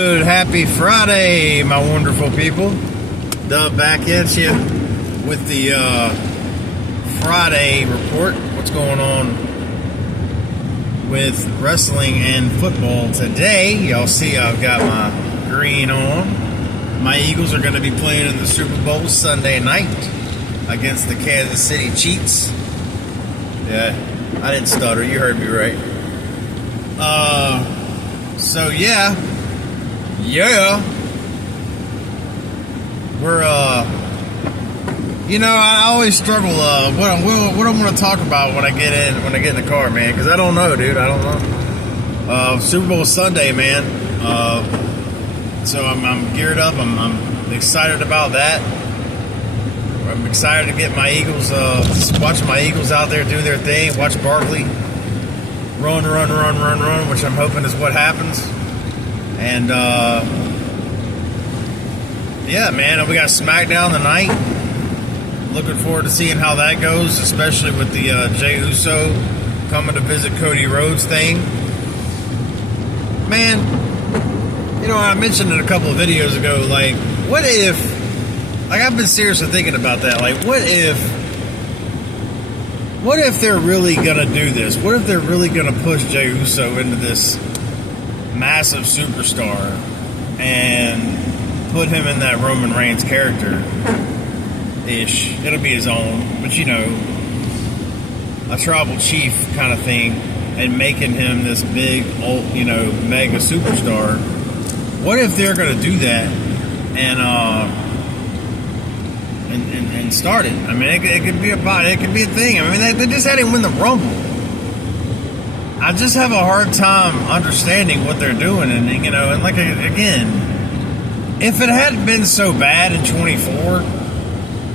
Good, happy Friday, my wonderful people. Dub back at you with the Friday report. What's going on with wrestling and football today? Y'all see I've got my green on. My Eagles are going to be playing in the Super Bowl Sunday night against the Kansas City Chiefs. Yeah, I didn't stutter. You heard me right. So yeah, we're I always struggle what I'm going to talk about when I get in the car, man, because I don't know, dude. I don't know. Super Bowl Sunday, man. So I'm geared up. I'm excited about that. I'm excited to get my Eagles, watch my Eagles out there do their thing. Watch Barkley run, which I'm hoping is what happens. And yeah, man, we got SmackDown tonight. Looking forward to seeing how that goes, especially with the Jey Uso coming to visit Cody Rhodes thing. Man, I mentioned it a couple of videos ago, like, what if, like, I've been seriously thinking about that, like, what if they're really gonna do this? What if they're really gonna push Jey Uso into this massive superstar and put him in that Roman Reigns character-ish? It'll be his own, but a tribal chief kind of thing, and making him this big, old, mega superstar. What if they're going to do that and start it? I mean, it could be a thing. I mean, they just had him win the Rumble. I just have a hard time understanding what they're doing, and like, again, if it hadn't been so bad in 24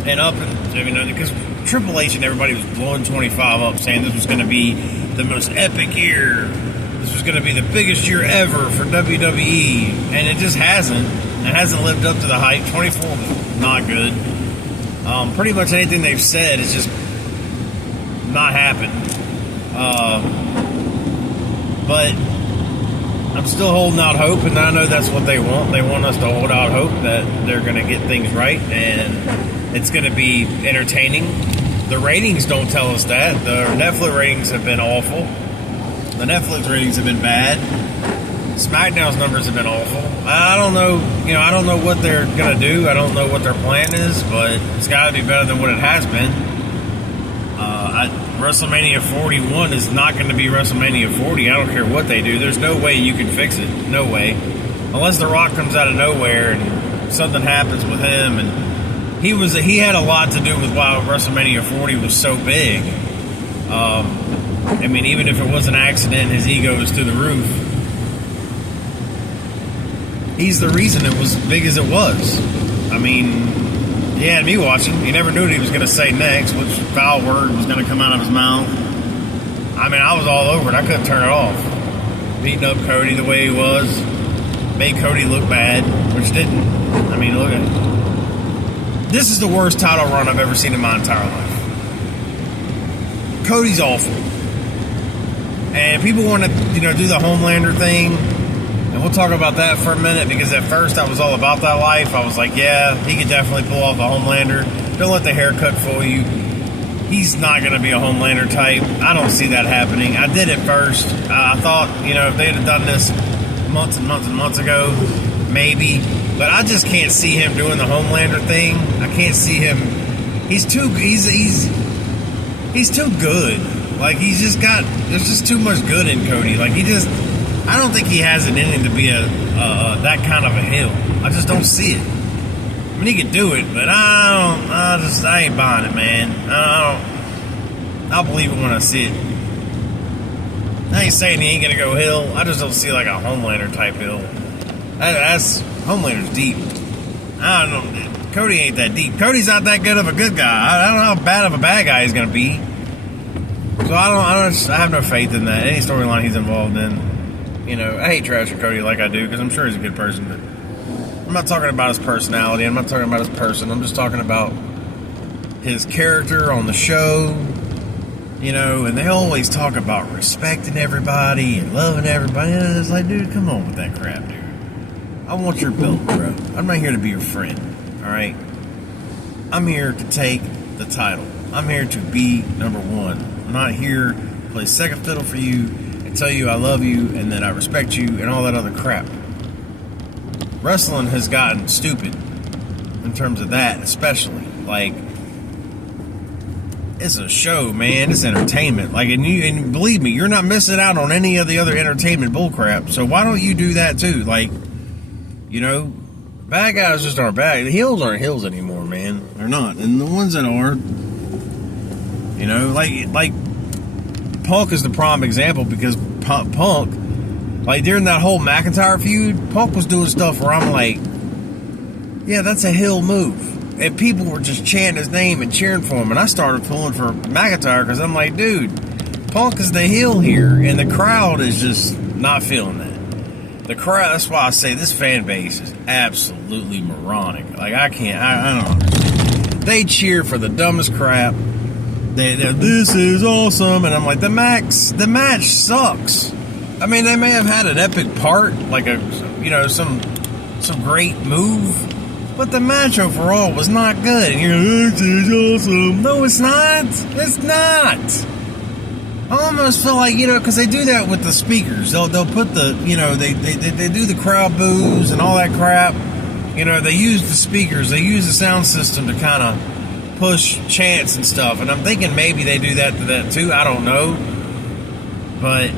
and up, because Triple H and everybody was blowing 25 up, saying this was going to be the most epic year, this was going to be the biggest year ever for WWE, and it just hasn't. It hasn't lived up to the hype. 24 was not good. Pretty much anything they've said has just not happened. But I'm still holding out hope, and I know that's what they want. They want us to hold out hope that they're going to get things right, and it's going to be entertaining. The ratings don't tell us that. The Netflix ratings have been awful. The Netflix ratings have been bad. SmackDown's numbers have been awful. I don't know, I don't know what they're going to do. I don't know what their plan is, but it's got to be better than what it has been. WrestleMania 41 is not going to be WrestleMania 40. I don't care what they do. There's no way you can fix it. No way. Unless The Rock comes out of nowhere and something happens with him. And he had a lot to do with why WrestleMania 40 was so big. I mean, even if it was an accident, his ego is through the roof. He's the reason it was as big as it was. I mean, he had me watching. You never knew what he was going to say next, which foul word was going to come out of his mouth. I mean, I was all over it. I couldn't turn it off. Beating up Cody the way he was. Made Cody look bad, which didn't. I mean, look at it. This is the worst title run I've ever seen in my entire life. Cody's awful. And people want to, do the Homelander thing. And we'll talk about that for a minute, because at first I was all about that life. I was like, yeah, he could definitely pull off a Homelander. Don't let the haircut fool you. He's not going to be a Homelander type. I don't see that happening. I did at first. I thought, if they had done this months and months and months ago, maybe. But I just can't see him doing the Homelander thing. I can't see him. He's too good. Like, there's just too much good in Cody. Like, I don't think he has it in him to be that kind of a heel. I just don't see it. I mean, he could do it, but I ain't buying it, man. I'll believe it when I see it. I ain't saying he ain't gonna go heel. I just don't see like a Homelander type heel. Homelander's deep. I don't know. Cody ain't that deep. Cody's not that good of a good guy. I don't know how bad of a bad guy he's gonna be. So I have no faith in that. Any storyline he's involved in. I hate trashing Cody like I do, because I'm sure he's a good person, but I'm not talking about his personality. I'm not talking about his person. I'm just talking about his character on the show, and they always talk about respecting everybody and loving everybody. It's like, dude, come on with that crap, dude. I want your belt, bro. I'm not here to be your friend, all right? I'm here to take the title. I'm here to be number one. I'm not here to play second fiddle for you and tell you I love you and that I respect you and all that other crap. Wrestling has gotten stupid in terms of that, especially. Like, it's a show, man. It's entertainment. Like, and believe me, you're not missing out on any of the other entertainment bullcrap. So why don't you do that too? Like, you know, bad guys just aren't bad. The heels aren't heels anymore, man. They're not. And the ones that are, you know, like Punk is the prime example, because Punk, like during that whole McIntyre feud, Punk was doing stuff where I'm like, yeah, that's a heel move. And people were just chanting his name and cheering for him. And I started pulling for McIntyre because I'm like, dude, Punk is the heel here. And the crowd is just not feeling that. The crowd, that's why I say this fan base is absolutely moronic. Like, I don't know. They cheer for the dumbest crap. They're, this is awesome. And I'm like, the match sucks. I mean, they may have had an epic part, like some great move, but the match overall was not good. And you're like, this is awesome. No, it's not. It's not. I almost feel like, because they do that with the speakers. They'll put the, they do the crowd boos and all that crap. They use the speakers. They use the sound system to kind of push chants and stuff. And I'm thinking maybe they do that to that too. I don't know. But,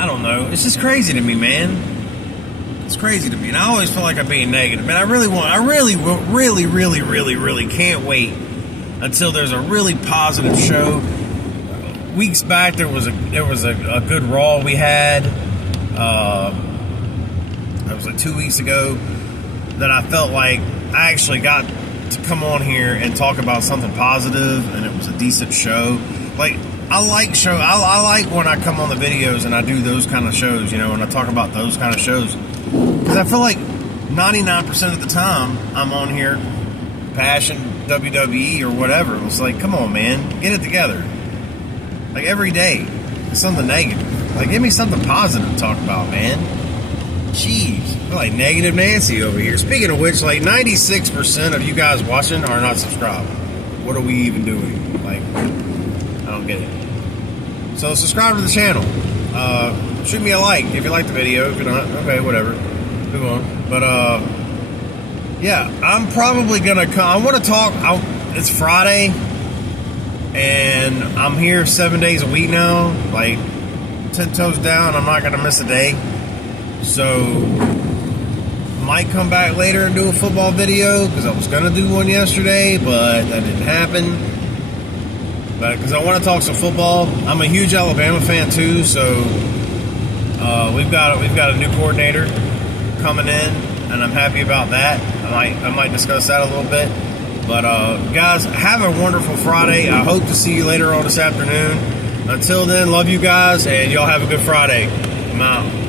I don't know. It's just crazy to me, man. It's crazy to me. And I always feel like I'm being negative. Man, I really can't wait until there's a really positive show. Weeks back, there was a good Raw we had. That was like 2 weeks ago, that I felt like I actually got to come on here and talk about something positive, and it was a decent show. Like, I like when I come on the videos and I do those kind of shows, and I talk about those kind of shows, because I feel like 99% of the time I'm on here bashing WWE or whatever. It's like, come on, man, get it together. Like, every day, it's something negative. Like, give me something positive to talk about, man. Jeez. I feel like Negative Nancy over here. Speaking of which, like, 96% of you guys watching are not subscribed. What are we even doing? Like, I don't get it. So, subscribe to the channel. Shoot me a like if you like the video. If you're not, okay, whatever. Move on. But, yeah, I'm probably going to come. I want to talk. It's Friday. And I'm here 7 days a week now, like 10 toes down. I'm not going to miss a day. So, might come back later and do a football video, because I was going to do one yesterday, but that didn't happen. But because I want to talk some football. I'm a huge Alabama fan too, so we've got a new coordinator coming in, and I'm happy about that. I might discuss that a little bit. But, guys, have a wonderful Friday. I hope to see you later on this afternoon. Until then, love you guys, and y'all have a good Friday. I'm out.